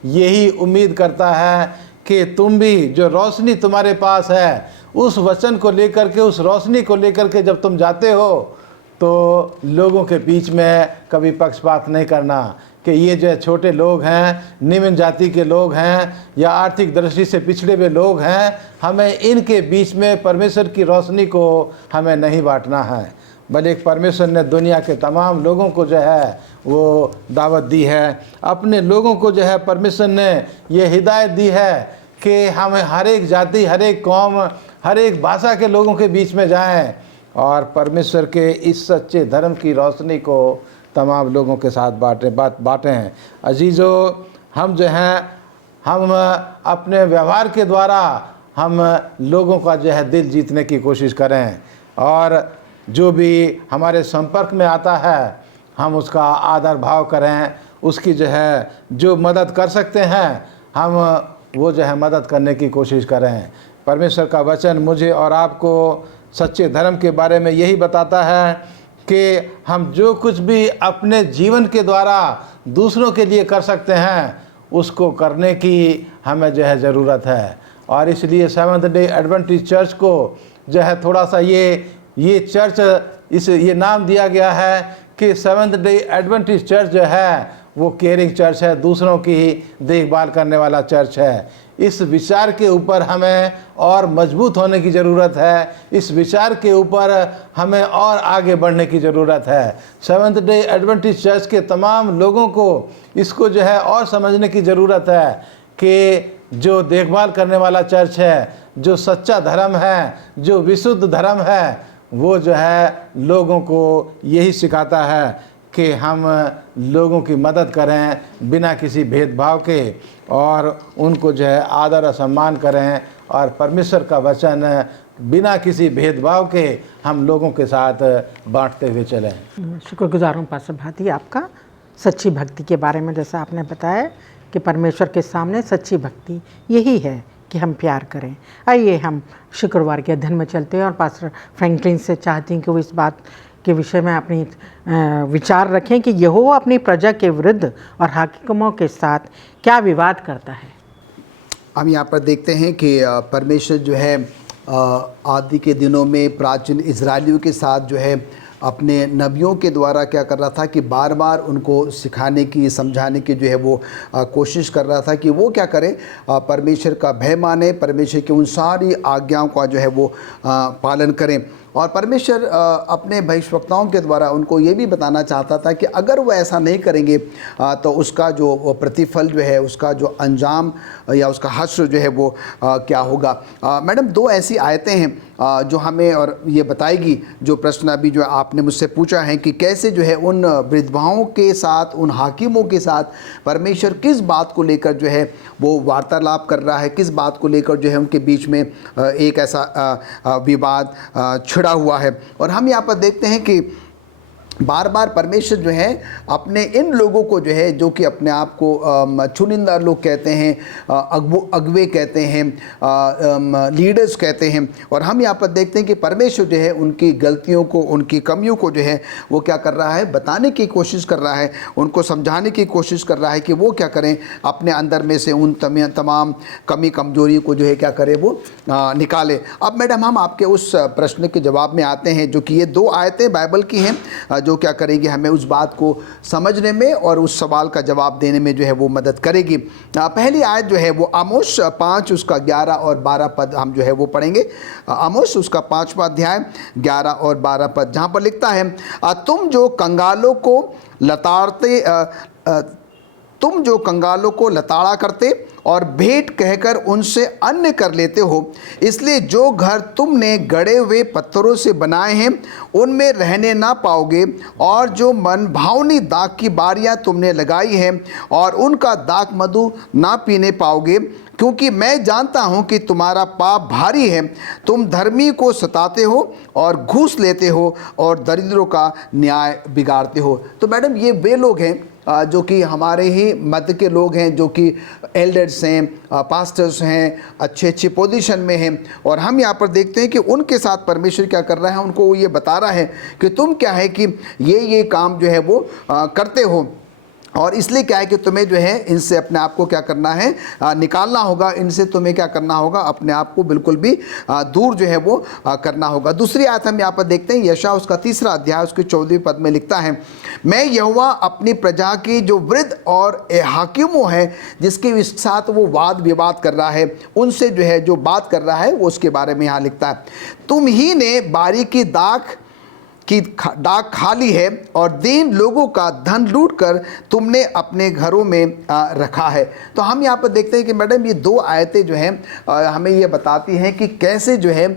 यही उम्मीद करता है कि तुम भी जो रोशनी तुम्हारे पास है उस वचन को लेकर के, उस रोशनी को लेकर के जब तुम जाते हो तो लोगों के बीच में कभी पक्षपात नहीं करना कि ये जो छोटे लोग हैं, निम्न जाति के लोग हैं, या आर्थिक दृष्टि से पिछड़े हुए लोग हैं, हमें इनके बीच में परमेश्वर की रोशनी को हमें नहीं बांटना है। बल्कि परमेश्वर ने दुनिया के तमाम लोगों को जो है वो दावत दी है। अपने लोगों को जो है परमेश्वर ने ये हिदायत दी है कि हम हर एक जाति, हर एक कौम, हर एक भाषा के लोगों के बीच में जाएं और परमेश्वर के इस सच्चे धर्म की रोशनी को तमाम लोगों के साथ बाँटें हैं। अजीज़ों, हम जो हैं, हम अपने व्यवहार के द्वारा हम लोगों का जो है दिल जीतने की कोशिश करें, और जो भी हमारे संपर्क में आता है हम उसका आदर भाव करें, उसकी जो है जो मदद कर सकते हैं हम वो जो है मदद करने की कोशिश करें। परमेश्वर का वचन मुझे और आपको सच्चे धर्म के बारे में यही बताता है कि हम जो कुछ भी अपने जीवन के द्वारा दूसरों के लिए कर सकते हैं उसको करने की हमें जो है ज़रूरत है। और इसलिए सेवंथ डे एडवेंटिस्ट चर्च को जो है थोड़ा सा ये चर्च ये नाम दिया गया है कि सेवंथ डे एडवेंटिस्ट चर्च जो है वो केयरिंग चर्च है, दूसरों की देखभाल करने वाला चर्च है। इस विचार के ऊपर हमें और मजबूत होने की ज़रूरत है, इस विचार के ऊपर हमें और आगे बढ़ने की ज़रूरत है। सेवंथ डे एडवेंटिस्ट चर्च के तमाम लोगों को इसको जो है और समझने की ज़रूरत है कि जो देखभाल करने वाला चर्च है, जो सच्चा धर्म है, जो विशुद्ध धर्म है, वो जो है लोगों को यही सिखाता है कि हम लोगों की मदद करें बिना किसी भेदभाव के, और उनको जो है आदर और सम्मान करें, और परमेश्वर का वचन बिना किसी भेदभाव के हम लोगों के साथ बांटते हुए चलें। शुक्रगुजार हूँ पास्टर भाती आपका सच्ची भक्ति के बारे में। जैसा आपने बताया कि परमेश्वर के सामने सच्ची भक्ति यही है कि हम प्यार करें। आइए हम शुक्रवार के अध्ययन में चलते हैं, और पास्टर फ्रैंकलिन से चाहती हूँ कि वो इस बात के विषय में अपनी विचार रखें कि यहोवा अपनी प्रजा के विरुद्ध और हाकिमों के साथ क्या विवाद करता है। हम यहाँ पर देखते हैं कि परमेश्वर जो है आदि के दिनों में प्राचीन इजरायलियों के साथ जो है अपने नबियों के द्वारा क्या कर रहा था कि बार बार उनको सिखाने की, समझाने की जो है वो कोशिश कर रहा था कि वो क्या करें, परमेश्वर का भय माने, परमेश्वर की उन सारी आज्ञाओं का जो है वो पालन करें। और परमेश्वर अपने भविष्यवक्ताओं के द्वारा उनको ये भी बताना चाहता था कि अगर वो ऐसा नहीं करेंगे तो उसका जो प्रतिफल जो है, उसका जो अंजाम या उसका हश्र जो है वो क्या होगा। मैडम, दो ऐसी आयतें हैं जो हमें और ये बताएगी जो प्रश्न अभी जो आपने मुझसे पूछा है कि कैसे जो है उन विधवाओं के साथ, उन हाकिमों के साथ परमेश्वर किस बात को लेकर जो है वो वार्तालाप कर रहा है, किस बात को लेकर जो है उनके बीच में एक ऐसा विवाद छिड़ा हुआ है। और हम यहाँ पर देखते हैं कि बार बार परमेश्वर जो है अपने इन लोगों को जो है, जो कि अपने आप को चुनिंदा लोग कहते हैं, अगवे कहते हैं, लीडर्स कहते हैं, और हम यहाँ पर देखते हैं कि परमेश्वर जो है उनकी गलतियों को, उनकी कमियों को जो है वो क्या कर रहा है, बताने की कोशिश कर रहा है, उनको समझाने की कोशिश कर रहा है कि वो क्या करें, अपने अंदर में से उन तमाम कमी कमजोरी को जो है क्या करें, वो निकाले। अब मैडम, हम आपके उस प्रश्न के जवाब में आते हैं जो कि ये दो आयतें बाइबल की हैं जो क्या करेंगे, हमें उस बात को समझने में और उस सवाल का जवाब देने में जो है वो मदद करेगी। पहली आयत जो है वो आमोस 5 उसका 11 और 12 पद हम जो है वो पढ़ेंगे। आमोस उसका 5वां अध्याय 11 और 12 पद, जहाँ पर लिखता है, तुम जो कंगालों को लताड़ा करते और भेंट कहकर उनसे अन्न कर लेते हो, इसलिए जो घर तुमने गड़े हुए पत्थरों से बनाए हैं उनमें रहने ना पाओगे, और जो मन भावनी दाख की बारियां तुमने लगाई हैं और उनका दाख मधु ना पीने पाओगे, क्योंकि मैं जानता हूं कि तुम्हारा पाप भारी है। तुम धर्मी को सताते हो और घूस लेते हो और दरिद्रों का न्याय बिगाड़ते हो। तो मैडम ये वे लोग हैं जो कि हमारे ही मध्य के लोग हैं, जो कि एल्डर्स हैं, पास्टर्स हैं, अच्छे अच्छे पोजीशन में हैं। और हम यहाँ पर देखते हैं कि उनके साथ परमेश्वर क्या कर रहा है, उनको ये बता रहा है कि तुम क्या है कि ये काम जो है वो करते हो, और इसलिए क्या है कि तुम्हें जो है इनसे अपने आप को क्या करना है, निकालना होगा। इनसे तुम्हें क्या करना होगा, अपने आप को बिल्कुल भी दूर जो है वो करना होगा। दूसरी आयत हम यहाँ पर देखते हैं, यशायाह उसका 3 अध्याय उसके 14वें पद में लिखता है, मैं यहोवा अपनी प्रजा की जो वृद्ध और हाकिमों है, जिसके साथ वो वाद विवाद कर रहा है, उनसे जो है जो बात कर रहा है वो उसके बारे में यहाँ लिखता है, तुम ही ने बारी की डाक खा ली है और दीन लोगों का धन लूट कर तुमने अपने घरों में रखा है। तो हम यहाँ पर देखते हैं कि मैडम ये 2 आयतें जो हैं हमें ये बताती हैं कि कैसे जो है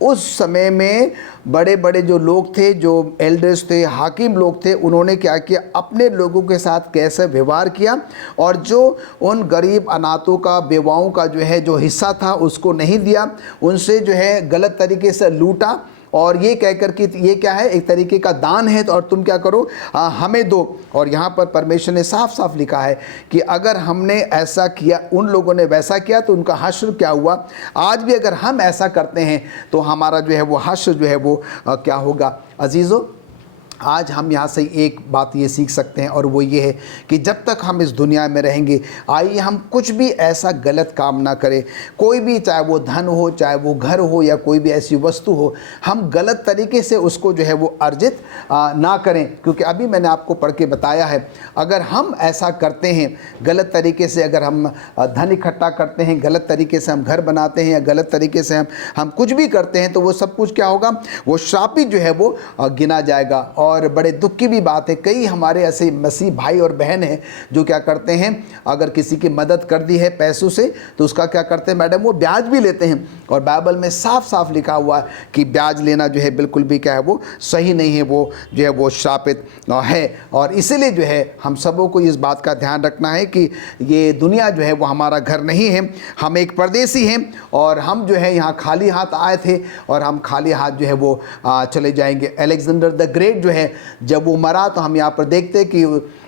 उस समय में बड़े बड़े जो लोग थे, जो एल्डर्स थे, हाकिम लोग थे, उन्होंने क्या किया, अपने लोगों के साथ कैसे व्यवहार किया, और जो उन गरीब अनाथों का, बेवाओं का जो है जो हिस्सा था उसको नहीं दिया, उनसे जो है गलत तरीके से लूटा, और ये कहकर कि ये क्या है, एक तरीके का दान है, तो और तुम क्या करो, हमें दो। और यहाँ पर परमेश्वर ने साफ साफ लिखा है कि अगर हमने ऐसा किया, उन लोगों ने वैसा किया, तो उनका हश्र क्या हुआ। आज भी अगर हम ऐसा करते हैं तो हमारा जो है वो हश्र जो है वो क्या होगा। अजीज़ों, आज हम यहाँ से एक बात ये सीख सकते हैं, और वो ये है कि जब तक हम इस दुनिया में रहेंगे, आइए हम कुछ भी ऐसा गलत काम ना करें। कोई भी, चाहे वो धन हो, चाहे वो घर हो, या कोई भी ऐसी वस्तु हो, हम गलत तरीके से उसको जो है वो अर्जित ना करें। क्योंकि अभी मैंने आपको पढ़ के बताया है, अगर हम ऐसा करते हैं गलत तरीके से, अगर हम धन इकट्ठा करते हैं, गलत तरीके से हम घर बनाते हैं, या गलत तरीके से हम कुछ भी करते हैं, तो वो सब कुछ क्या होगा, वो श्रापित जो है वो गिना जाएगा। और बड़े दुख की भी बात है, कई हमारे ऐसे मसीह भाई और बहन हैं जो क्या करते हैं, अगर किसी की मदद कर दी है पैसों से, तो उसका क्या करते हैं मैडम, वो ब्याज भी लेते हैं। और बाइबल में साफ साफ लिखा हुआ है कि ब्याज लेना जो है बिल्कुल भी क्या है, वो सही नहीं है, वो जो है वो श्रापित है। और इसीलिए जो है हम सबों को इस बात का ध्यान रखना है कि ये दुनिया जो है वो हमारा घर नहीं है, हम एक परदेसी हैं, और हम जो है यहाँ खाली हाथ आए थे, और हम खाली हाथ जो है वो चले जाएंगे। अलेक्जेंडर द ग्रेट जो है, जब वो मरा, तो हम यहाँ पर देखते कि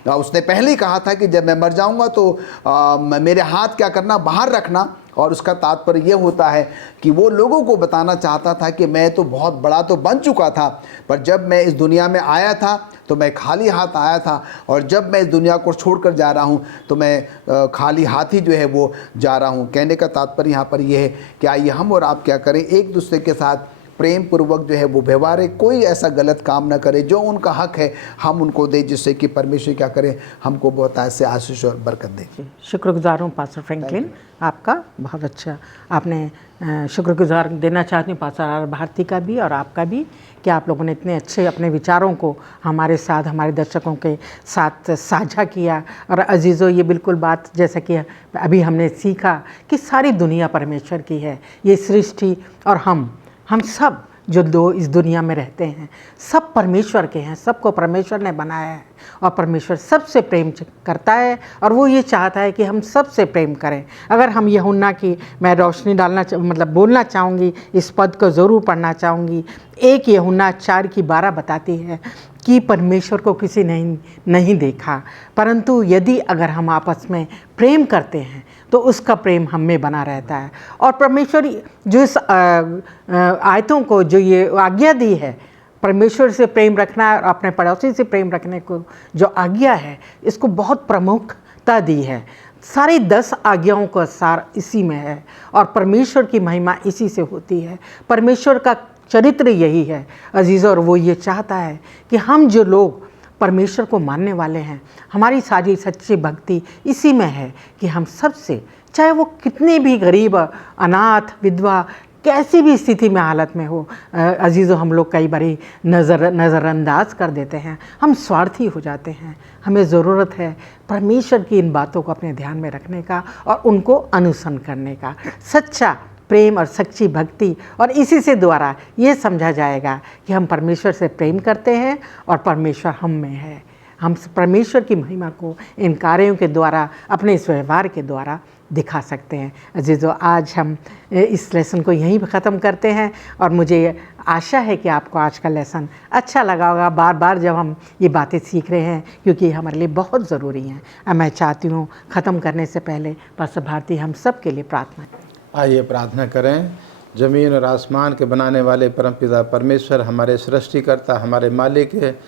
उसने पहले ही कहा था कि जब मैं मर जाऊंगा तो मेरे हाथ क्या करना, बाहर रखना। और उसका तात्पर्य ये होता है कि वो लोगों को बताना चाहता था कि मैं तो बहुत बड़ा तो बन चुका था, पर जब मैं इस दुनिया में आया था तो मैं खाली हाथ आया था, और जब मैं इस दुनिया को छोड़कर जा रहा हूँ तो मैं खाली हाथ ही जो है वो जा रहा हूँ। कहने का तात्पर्य यहाँ पर यह है कि आइए हम और आप क्या करें, एक दूसरे के साथ प्रेम पूर्वक जो है वो व्यवहार है, कोई ऐसा गलत काम ना करे, जो उनका हक है हम उनको दें, जिससे कि परमेश्वर क्या करें, हमको बहुत ऐसे आशीष और बरकत दे। शुक्रगुजार हूँ पास्टर फ्रैंकलिन, आपका बहुत अच्छा, आपने शुक्रगुजार देना चाहती हूँ पास्टर आर भारती का भी और आपका भी, कि आप लोगों ने इतने अच्छे अपने विचारों को हमारे साथ, हमारे दर्शकों के साथ साझा किया। और अजीज़ों, ये बिल्कुल बात जैसा कि अभी हमने सीखा कि सारी दुनिया परमेश्वर की है, ये सृष्टि, और हम सब जो इस दुनिया में रहते हैं सब परमेश्वर के हैं, सबको परमेश्वर ने बनाया है, और परमेश्वर सबसे प्रेम करता है, और वो ये चाहता है कि हम सबसे प्रेम करें। अगर हम यूहन्ना की, मैं रोशनी डालना मतलब बोलना चाहूँगी, इस पद को ज़रूर पढ़ना चाहूँगी। 1 यूहन्ना 4:12 बताती है कि परमेश्वर को किसी ने नहीं देखा, परंतु यदि अगर हम आपस में प्रेम करते हैं तो उसका प्रेम हम में बना रहता है। और परमेश्वर जो इस आयतों को जो ये आज्ञा दी है, परमेश्वर से प्रेम रखना और अपने पड़ोसी से प्रेम रखने को जो आज्ञा है, इसको बहुत प्रमुखता दी है। सारी 10 आज्ञाओं का सार इसी में है, और परमेश्वर की महिमा इसी से होती है। परमेश्वर का चरित्र यही है अजीज़ों, और वो ये चाहता है कि हम जो लोग परमेश्वर को मानने वाले हैं, हमारी सारी सच्ची भक्ति इसी में है कि हम सबसे, चाहे वो कितने भी गरीब, अनाथ, विधवा, कैसी भी स्थिति में, हालत में हो अजीज़ों, हम लोग कई बारी नज़रअंदाज कर देते हैं, हम स्वार्थी हो जाते हैं। हमें ज़रूरत है परमेश्वर की इन बातों को अपने ध्यान में रखने का और उनको अनुसरण करने का। सच्चा प्रेम और सच्ची भक्ति, और इसी से द्वारा ये समझा जाएगा कि हम परमेश्वर से प्रेम करते हैं और परमेश्वर हम में है। हम परमेश्वर की महिमा को इन कार्यों के द्वारा, अपने इस व्यवहार के द्वारा दिखा सकते हैं। अजीज़ों, आज हम इस लेसन को यहीं पर ख़त्म करते हैं और मुझे आशा है कि आपको आज का लेसन अच्छा लगा होगा, बार बार जब हम ये बातें सीख रहे हैं, क्योंकि ये हमारे लिए बहुत ज़रूरी हैं। और मैं चाहती हूँ ख़त्म करने से पहले पास्टर भारती हम सब के लिए प्रार्थना करें। आइए प्रार्थना करें। ज़मीन और आसमान के बनाने वाले परमपिता परमेश्वर, हमारे सृष्टिकर्ता, हमारे मालिक,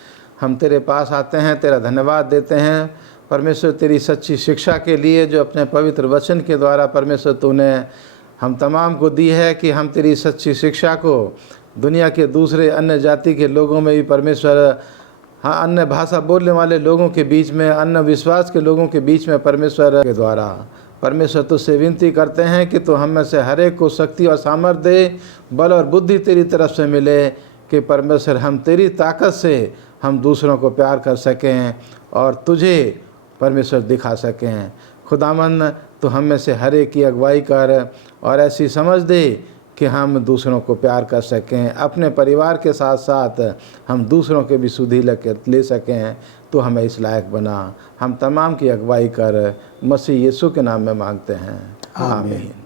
हम तेरे पास आते हैं, तेरा धन्यवाद देते हैं परमेश्वर तेरी सच्ची शिक्षा के लिए जो अपने पवित्र वचन के द्वारा परमेश्वर तूने हम तमाम को दी है, कि हम तेरी सच्ची शिक्षा को दुनिया के दूसरे अन्य जाति के लोगों में भी परमेश्वर, हाँ, अन्य भाषा बोलने वाले लोगों के बीच में, अन्य विश्वास के लोगों के बीच में परमेश्वर के द्वारा परमेश्वर तुझसे विनती करते हैं कि तू हम में से हर एक को शक्ति और सामर्थ्य दे, बल और बुद्धि तेरी तरफ से मिले, कि परमेश्वर हम तेरी ताकत से हम दूसरों को प्यार कर सकें और तुझे परमेश्वर दिखा सकें। खुदावन तो हम में से हर एक की अगुवाई कर और ऐसी समझ दे कि हम दूसरों को प्यार कर सकें, अपने परिवार के साथ साथ हम दूसरों के भी सुधि ले सकें। तो हमें इस लायक बना, हम तमाम की अगुवाई कर, मसीह यीशु के नाम में मांगते हैं, आमीन।